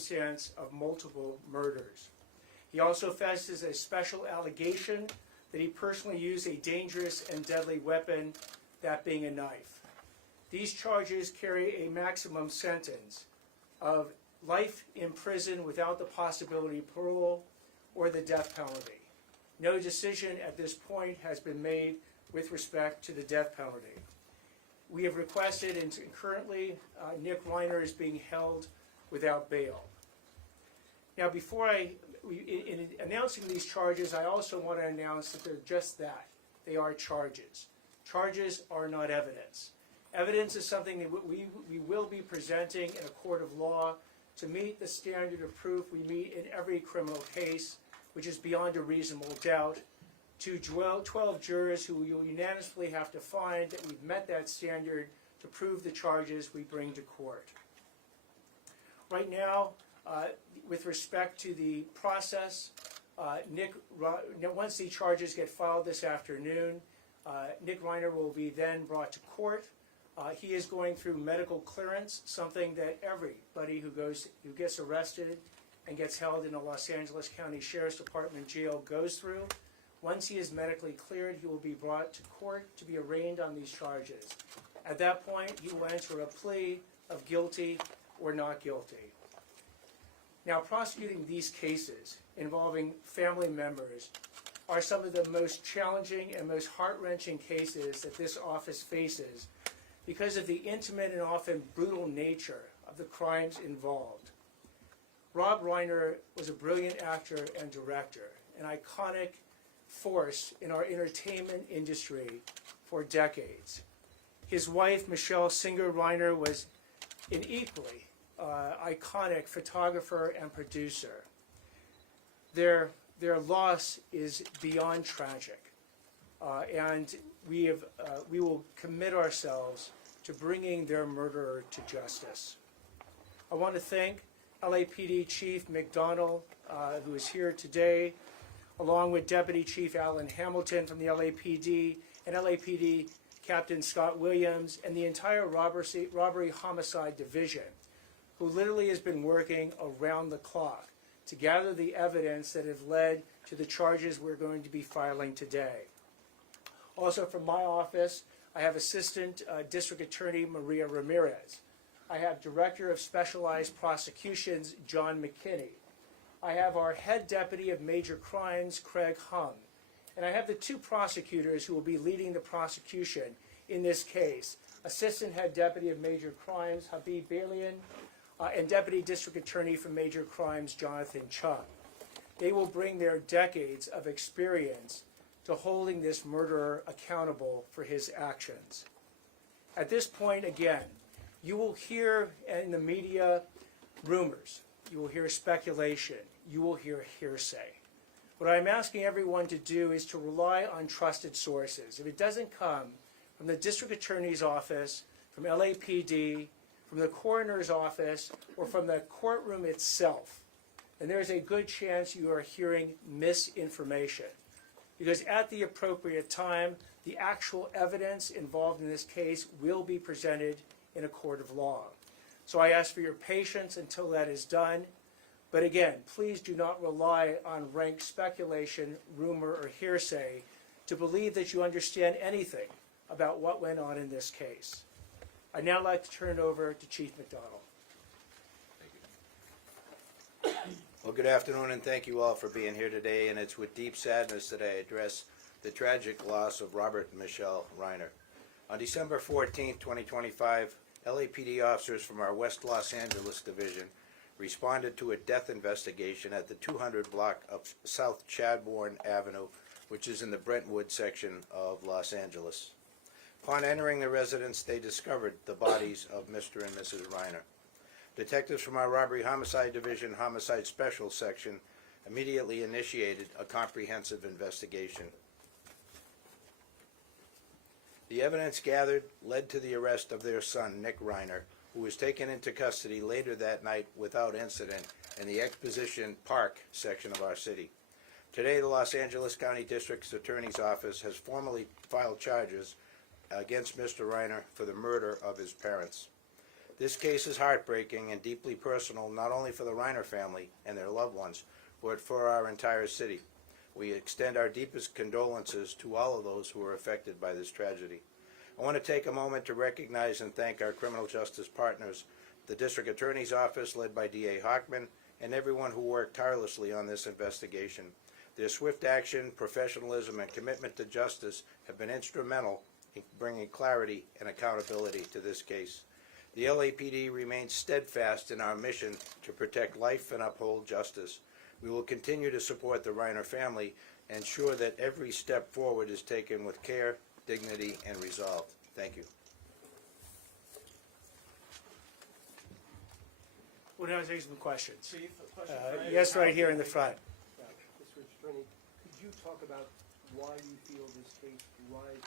circumstance of multiple murders. He also faces a special allegation that he personally used a dangerous and deadly weapon, that being a knife. These charges carry a maximum sentence of life in prison without the possibility of parole or the death penalty. No decision at this point has been made with respect to the death penalty. We have requested, and currently Nick Reiner is being held without bail. Now, in announcing these charges, I also want to announce that they're just that. They are charges. Charges are not evidence. Evidence is something that we will be presenting in a court of law to meet the standard of proof we meet in every criminal case, which is beyond a reasonable doubt, to 12 jurors who will unanimously have to find that we've met that standard to prove the charges we bring to court. Right now, with respect to the process, once the charges get filed this afternoon, Nick Reiner will be then brought to court. He is going through medical clearance, something that everybody who gets arrested and gets held in a Los Angeles County Sheriff's Department jail goes through. Once he is medically cleared, he will be brought to court to be arraigned on these charges. At that point, he will enter a plea of guilty or not guilty. Now, prosecuting these cases involving family members are some of the most challenging and most heart-wrenching cases that this office faces because of the intimate and often brutal nature of the crimes involved. Rob Reiner was a brilliant actor and director, an iconic force in our entertainment industry for decades. His wife, Michele Reiner, was an equally iconic photographer and producer. Their loss is beyond tragic, and we will commit ourselves to bringing their murderer to justice. I want to thank LAPD Chief McDonald, who is here today, along with Deputy Chief Alan Hamilton from the LAPD, and LAPD Captain Scott Williams, and the entire Robbery Homicide Division, who literally has been working around the clock to gather the evidence that have led to the charges we're going to be filing today. Also from my office, I have Assistant District Attorney Maria Ramirez. I have Director of Specialized Prosecutions, John McKinney. I have our Head Deputy of Major Crimes, Craig Hung. And I have the two prosecutors who will be leading the prosecution in this case, Assistant Head Deputy of Major Crimes, Habib Balian, and Deputy District Attorney for Major Crimes, Jonathan Chung. They will bring their decades of experience to holding this murderer accountable for his actions. At this point, again, you will hear in the media rumors, you will hear speculation, you will hear hearsay. What I'm asking everyone to do is to rely on trusted sources. If it doesn't come from the District Attorney's Office, from LAPD, from the Coroner's Office, or from the courtroom itself, then there's a good chance you are hearing misinformation. Because at the appropriate time, the actual evidence involved in this case will be presented in a court of law. So I ask for your patience until that is done. But again, please do not rely on rank speculation, rumor, or hearsay to believe that you understand anything about what went on in this case. I'd now like to turn it over to Chief McDonald. Thank you. Well, good afternoon, and thank you all for being here today. And it's with deep sadness that I address the tragic loss of Robert and Michele Reiner. On December 14, 2025, LAPD officers from our West Los Angeles Division responded to a death investigation at the 200 block of South Chadbourne Avenue, which is in the Brentwood section of Los Angeles. Upon entering the residence, they discovered the bodies of Mr. and Mrs. Reiner. Detectives from our Robbery Homicide Division Homicide Special Section immediately initiated a comprehensive investigation. The evidence gathered led to the arrest of their son, Nick Reiner, who was taken into custody later that night without incident in the Exposition Park section of our city. Today, the Los Angeles County District Attorney's Office has formally filed charges against Mr. Reiner for the murder of his parents. This case is heartbreaking and deeply personal, not only for the Reiner family and their loved ones, but for our entire city. We extend our deepest condolences to all of those who were affected by this tragedy. I want to take a moment to recognize and thank our criminal justice partners, the District Attorney's Office led by D.A. Hockman, and everyone who worked tirelessly on this investigation. Their swift action, professionalism, and commitment to justice have been instrumental in bringing clarity and accountability to this case. The LAPD remains steadfast in our mission to protect life and uphold justice. We will continue to support the Reiner family and ensure that every step forward is taken with care, dignity, and resolve. Thank you. We'll now take some questions. Chief, a question for Yes, right here in the front. Mr. Attorney, could you talk about why you feel this case rises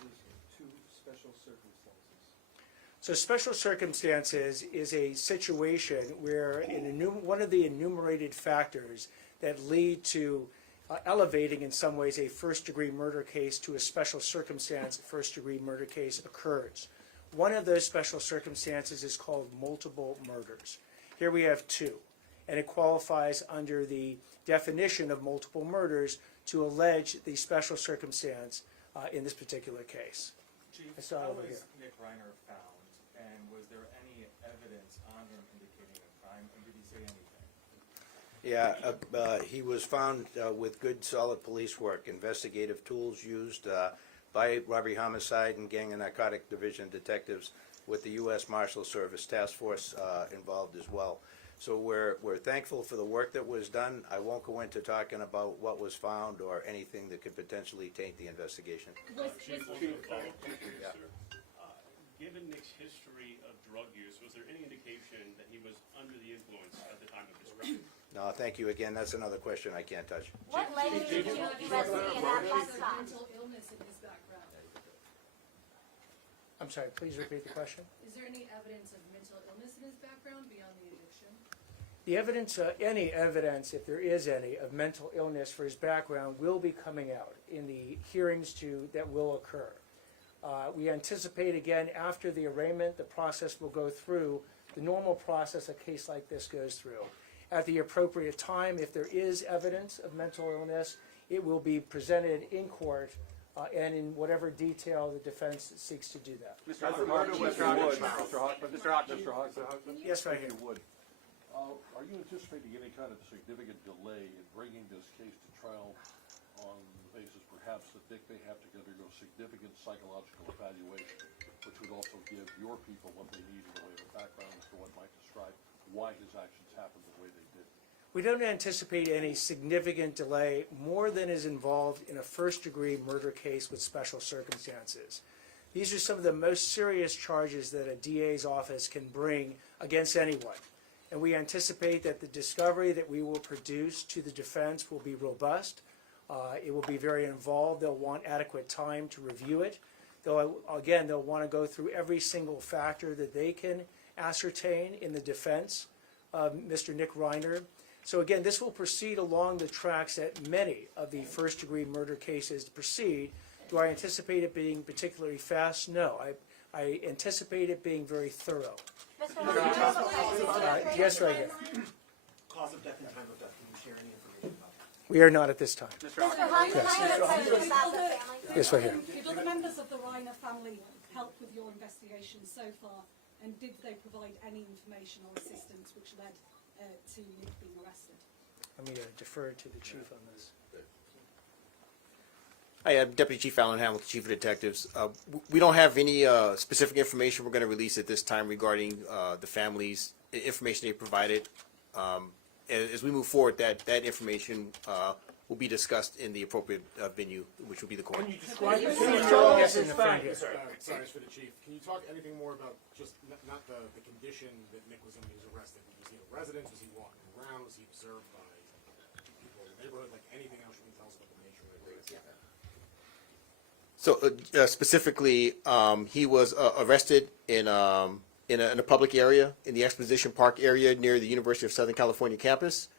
to special circumstances? So special circumstances is a situation where one of the enumerated factors that lead to elevating in some ways a first-degree murder case to a special circumstance first-degree murder case occurs. One of those special circumstances is called multiple murders. Here we have two, and it qualifies under the definition of multiple murders to allege the special circumstance in this particular case. Chief, I saw it how over was here. Nick Reiner found, and was there any evidence on him indicating a crime, and did he say anything? Yeah, he was found with good, solid police work, investigative tools used by robbery, homicide, and gang and narcotic division detectives with the U.S. Marshal Service Task Force involved as well. So we're thankful for the work that was done. I won't go into talking about what was found or anything that could potentially taint the investigation. Given Nick's history of drug use, was there any indication that he was under the influence at the time of his crime? No, thank you again. That's another question I can't touch. What led you to investigate at that time? Mental illness in his background. I'm sorry, please repeat the question. Is there any evidence of mental illness in his background beyond the addiction? The evidence, any evidence, if there is any, of mental illness for his background will be coming out in the hearings that will occur. We anticipate, again, after the arraignment, the process will go through the normal process a case like this goes through. At the appropriate time, if there is evidence of mental illness, it will be presented in court and in whatever detail the defense seeks to do that. Mr. Hockman. Yes, right here. Are you anticipating any kind of significant delay in bringing this case to trial on the basis perhaps that Dick may have to undergo significant psychological evaluation, which would also give your people what they need in the way of a background as to what might describe why his actions happened the way they did? We don't anticipate any significant delay more than is involved in a first-degree murder case with special circumstances. These are some of the most serious charges that a DA's office can bring against anyone. And we anticipate that the discovery that we will produce to the defense will be robust. It will be very involved. They'll want adequate time to review it. They'll want to go through every single factor that they can ascertain in the defense of Mr. Nick Reiner. So again, this will proceed along the tracks that many of the first-degree murder cases proceed. Do I anticipate it being particularly fast? No. I anticipate it being very thorough. Mr. Hockman, Yes, right here. Cause of death and time of death, can you share any information about that? We are not at this time. Mr. Hockman, I have a question about the family. Yes, right here. Did other members of the Reiner family help with your investigation so far, and did they provide any information or assistance which led to Nick being arrested? I'm going to defer to the chief on this. Hi, I'm Deputy Chief Alan Hamilton, Chief of Detectives. We don't have any specific information we're going to release at this time regarding the family's information they provided. As we move forward, that information will be discussed in the appropriate venue, which will be the court. Yes, in the front here. Sorry, it's for the chief. Can you talk anything more about just not the condition that Nick was in when he was arrested? Was he in a residence? Was he walking around? Was he observed by people in the neighborhood? Like anything else you can tell us about the nature of the arrest? So specifically, he was arrested in a public area, in the Exposition Park area near the University of Southern California campus.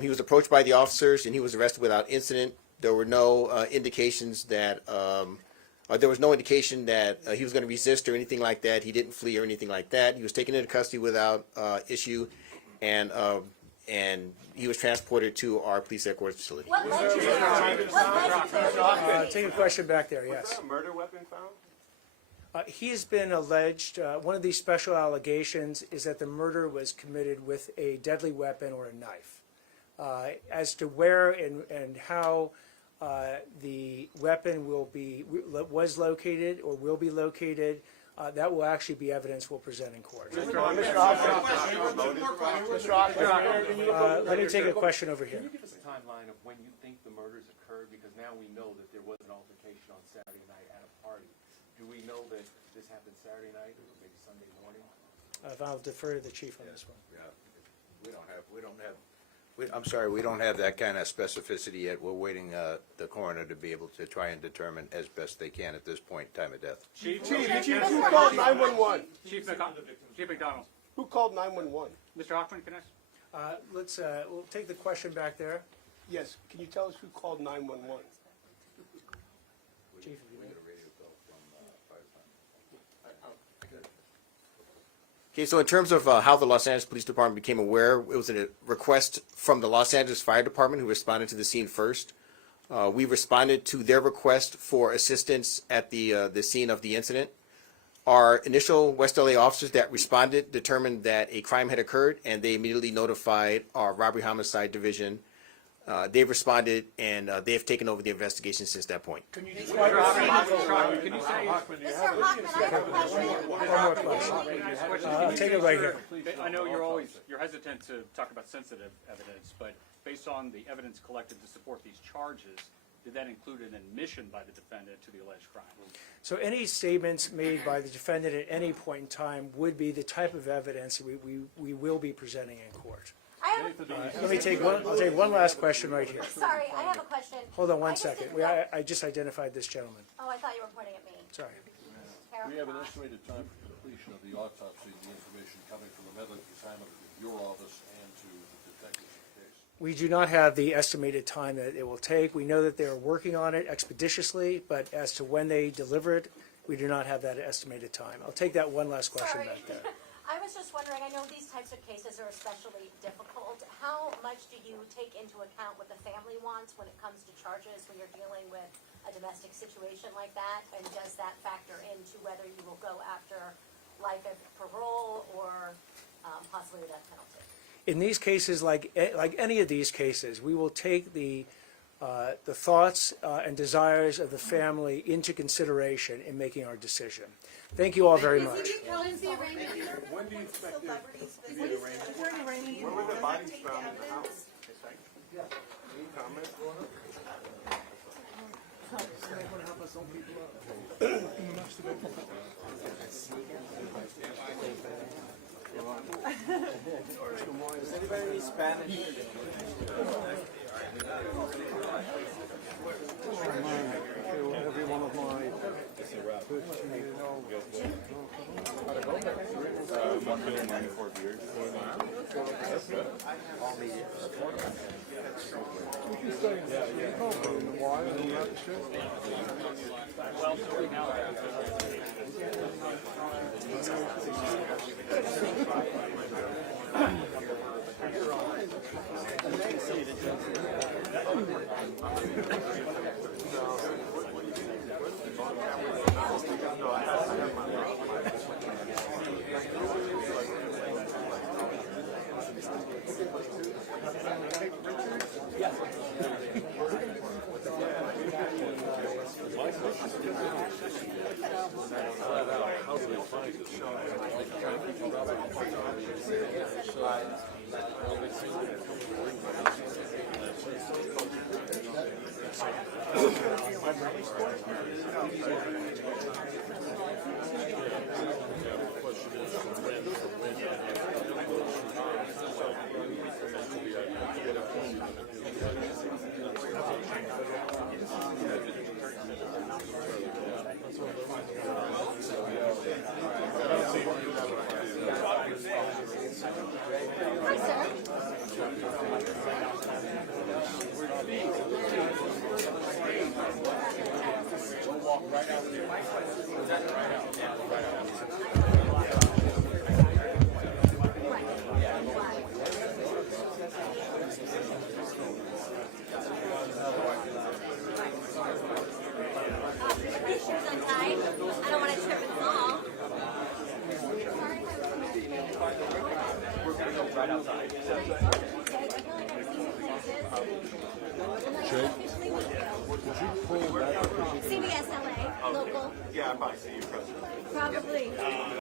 He was approached by the officers, and he was arrested without incident. There were no indications that There was no indication that he was going to resist or anything like that. He didn't flee or anything like that. He was taken into custody without issue, and he was transported to our police headquarters facility. What led you there? What led you there? Take a question back there, yes. Was there a murder weapon found? He's been alleged, one of these special allegations is that the murder was committed with a deadly weapon or a knife. As to where and how the weapon was located or will be located, that will actually be evidence we'll present in court. Let me take a question over here. Can you give us a timeline of when you think the murders occurred? Because now we know that there was an altercation on Saturday night at a party. Do we know that this happened Saturday night or maybe Sunday morning? I'll defer to the chief on this one. Yeah, I'm sorry, we don't have that kind of specificity yet. We're waiting, the coroner to be able to try and determine as best they can at this point, time of death. Chief, who called 911? Chief McDonald. Who called 911? Mr. Hoffman, can I? We'll take the question back there. Yes, can you tell us who called 911? Chief, if you will. Okay, so in terms of how the Los Angeles Police Department became aware, it was a request from the Los Angeles Fire Department, who responded to the scene first. We responded to their request for assistance at the scene of the incident. Our initial West LA officers that responded determined that a crime had occurred, and they immediately notified our robbery homicide division. They've responded, and they have taken over the investigation since that point. Mr. Hoffman, I have a question. One more question. I'll take it right here. I know you're hesitant to talk about sensitive evidence, but based on the evidence collected to support these charges, did that include an admission by the defendant to the alleged crime? So any statements made by the defendant at any point in time would be the type of evidence we will be presenting in court. I'll take one last question right here. Sorry, I have a question. Hold on one I just second. didn't know- I just identified this gentleman. Oh, I thought you were pointing at me. Sorry. We have an estimated time for completion of the autopsy, the information coming from the medical examiner to your office and to the detectives in the case. We do not have the estimated time that it will take. We know that they're working on it expeditiously, but as to when they deliver it, we do not have that estimated time. I'll take that one last question Sorry. back there. I was just wondering, I know these types of cases are especially difficult. How much do you take into account what the family wants when it comes to charges when you're dealing with a domestic situation like that? And does that factor into whether you will go after life of parole or possibly the death penalty? In these cases, like any of these cases, we will take the thoughts and desires of the family into consideration in making our decision. Thank you all very much. When do you expect it? Where were the bodies found in the house? Any comments? Does anybody need Spanish? Every one of my Hi, sir. Shoes untied. I don't want to trip and fall. CBS LA, local. Yeah, I might see you, President. Probably.